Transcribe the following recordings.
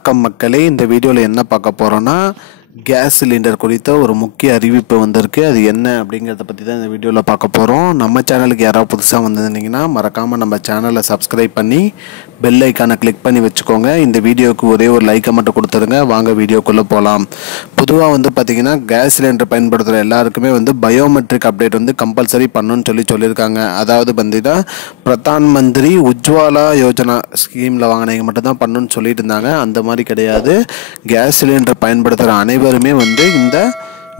வணக்கம் மக்களே, இந்த வீடியோவில் என்ன பார்க்க போகிறோன்னா கேஸ் சிலிண்டர் குறித்த ஒரு முக்கிய அறிவிப்பு வந்திருக்கு. அது என்ன அப்படிங்கிறத பற்றி தான் இந்த வீடியோவில் பார்க்க போகிறோம். நம்ம சேனலுக்கு யாராவது புதுசாக வந்திருந்தீங்கன்னா மறக்காமல் நம்ம சேனலை சப்ஸ்கிரைப் பண்ணி பெல் ஐக்கானை கிளிக் பண்ணி வச்சுக்கோங்க. இந்த வீடியோவுக்கு ஒரே ஒரு லைக்கை மட்டும் கொடுத்துருங்க. வாங்க வீடியோக்குள்ளே போகலாம். பொதுவாக பார்த்திங்கன்னா கேஸ் சிலிண்டர் பயன்படுத்துகிற எல்லாருக்குமே பயோமெட்ரிக் அப்டேட் கம்பல்சரி பண்ணணும்னு சொல்லியிருக்காங்க. அதாவது பார்த்திங்கன்னா பிரதான் மந்திரி உஜ்வாலா யோஜனா ஸ்கீமில் வாங்கினவங்க மட்டும்தான் பண்ணணும்னு சொல்லிட்டு இருந்தாங்க. அந்த மாதிரி கிடையாது. கேஸ் சிலிண்டர் பயன்படுத்துகிற அனைவருமே இந்த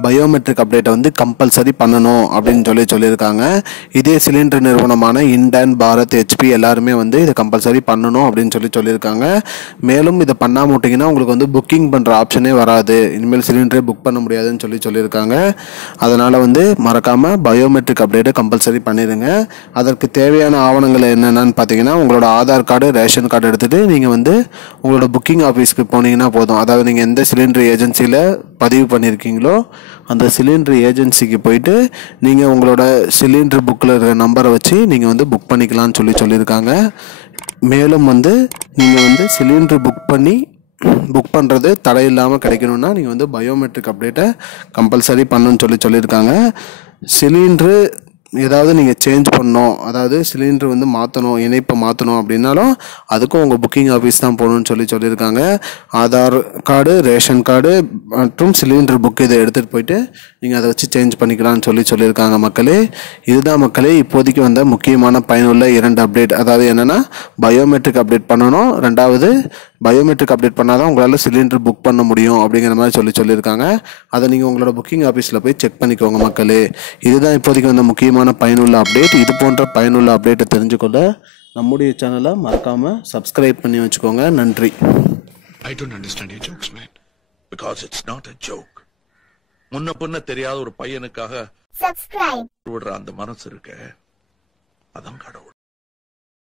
பயோமெட்ரிக் அப்டேட்டை கம்பல்சரி பண்ணணும் அப்படின்னு சொல்லியிருக்காங்க. இதே சிலிண்டர் நிறுவனமான இண்டான், பாரத், ஹெச்பி எல்லாருமே இதை கம்பல்சரி பண்ணணும் அப்படின்னு சொல்லியிருக்காங்க. மேலும் இதை பண்ணாம விட்டிங்கன்னா உங்களுக்கு புக்கிங் பண்ணுற ஆப்ஷனே வராது. இனிமேல் சிலிண்டரே புக் பண்ண முடியாதுன்னு சொல்லியிருக்காங்க. அதனால் மறக்காமல் பயோமெட்ரிக் அப்டேட்டை கம்பல்சரி பண்ணிடுங்க. அதற்கு தேவையான ஆவணங்கள் என்னென்னு பார்த்தீங்கன்னா உங்களோட ஆதார் கார்டு, ரேஷன் கார்டு எடுத்துகிட்டு நீங்கள் உங்களோட புக்கிங் ஆஃபீஸ்க்கு போனீங்கன்னா போதும். அதாவது நீங்கள் எந்த சிலிண்டர் ஏஜென்சியில் பதிவு பண்ணியிருக்கீங்களோ அந்த சிலிண்டர் ஏஜென்சிக்கு போயிட்டு நீங்கள் உங்களோட சிலிண்டர் புக்கில் இருக்கிற நம்பரை வச்சு நீங்கள் புக் பண்ணிக்கலாம்னு சொல்லியிருக்காங்க. மேலும் நீங்கள் சிலிண்டர் புக் பண்ணுறது தடை இல்லாமல் கிடைக்கணும்னா நீங்கள் பயோமெட்ரிக் அப்டேட்டை கம்பல்சரி பண்ணணும்னு சொல்லியிருக்காங்க. சிலிண்டரு ஏதாவது நீங்கள் சேஞ்ச் பண்ணணும், அதாவது சிலிண்டர் மாற்றணும், இணைப்பை மாற்றணும் அப்படின்னாலும் அதுக்கும் உங்கள் புக்கிங் ஆஃபீஸ் தான் போகணும்னு சொல்லியிருக்காங்க. ஆதார் கார்டு, ரேஷன் கார்டு மற்றும் சிலிண்டர் புக் இதை எடுத்துகிட்டு போயிட்டு நீங்கள் அதை வச்சு சேஞ்ச் பண்ணிக்கலாம்னு சொல்லியிருக்காங்க. மக்களே, இதுதான் மக்களே இப்போதைக்கு முக்கியமான பயனுள்ள 2 அப்டேட். அதாவது என்னென்னா பயோமெட்ரிக் அப்டேட் பண்ணணும், ரெண்டாவது பயோமெட்ரிக் அப்டேட் பண்ணால் தான் உங்களால் சிலிண்டர் புக் பண்ண முடியும் அப்படிங்கிற மாதிரி சொல்லியிருக்காங்க. அதை நீங்கள் உங்களோட புக்கிங் ஆஃபீஸில் போய் செக் பண்ணிக்கோங்க மக்களே. இதுதான் இப்போதைக்கு முக்கியமான பயனுள்ள அப்டேட். இது போன்ற பயனுள்ள அப்டேட்டை தெரிஞ்சுக்கொள்ள நம்முடைய சேனலை மறக்காமல் சப்ஸ்கிரைப் பண்ணி வச்சுக்கோங்க. நன்றி. I don't understand your jokes, man. Because it's not a joke. முன்ன பின்ன தெரியாத ஒரு பையனுக்காக சப்ஸ்கிரைப் விடுற அந்த மனசு இருக்க, அதான் கடவுள்.